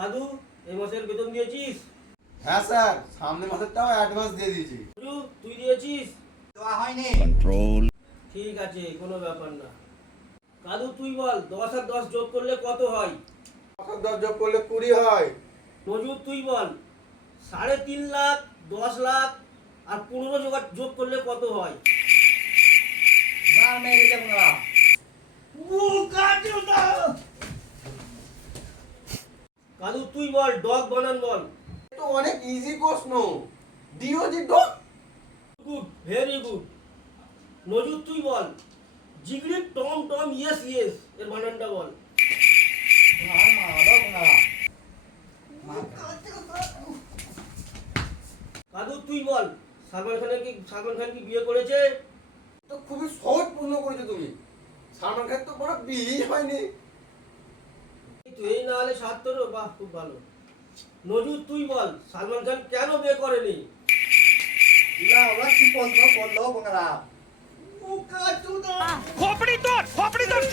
দাদু এই মাসের বেতন দিয়েছিস? হ্যাঁ স্যার, সামনের মাসেরটাও অ্যাডভান্স দিয়ে দিয়েছি। দাদু তুই দিয়েছিস? দেওয়া হয়নি। ঠিক আছে, কোনো ব্যাপার না। দাদু তুই বল 10 আর 10 যোগ করলে কত হয়? 10 যোগ করলে 20 হয়। মজুর তুই বল 3.5 লাখ, 10 লাখ আর 15 যোগ করলে কত হয়? না মেরে যাব না। দাদু তুই বল ডগ বানান বল। তো অনেক ইজি প্রশ্ন। DOG dog. Good, very good. মজুর তুই বল জিগরি টম টম ইয়েস ইয়েস এর বানানটা বল। না মারো না। দাদু তুই বল সালমান খান কি বিয়ে করেছে? তো খুবই সহজ প্রশ্ন করেছো তুমি। সালমান খান তো কোনো বিয়েই হয়নি। তুই এই না হলে ৭০, বাহ খুব ভালো। নজরুল তুই বল সালমান খান কেন বিয়ে করেনি? না ওরা কি প্রশ্ন করলো বঙ্গরা? खोपड़ी तोड़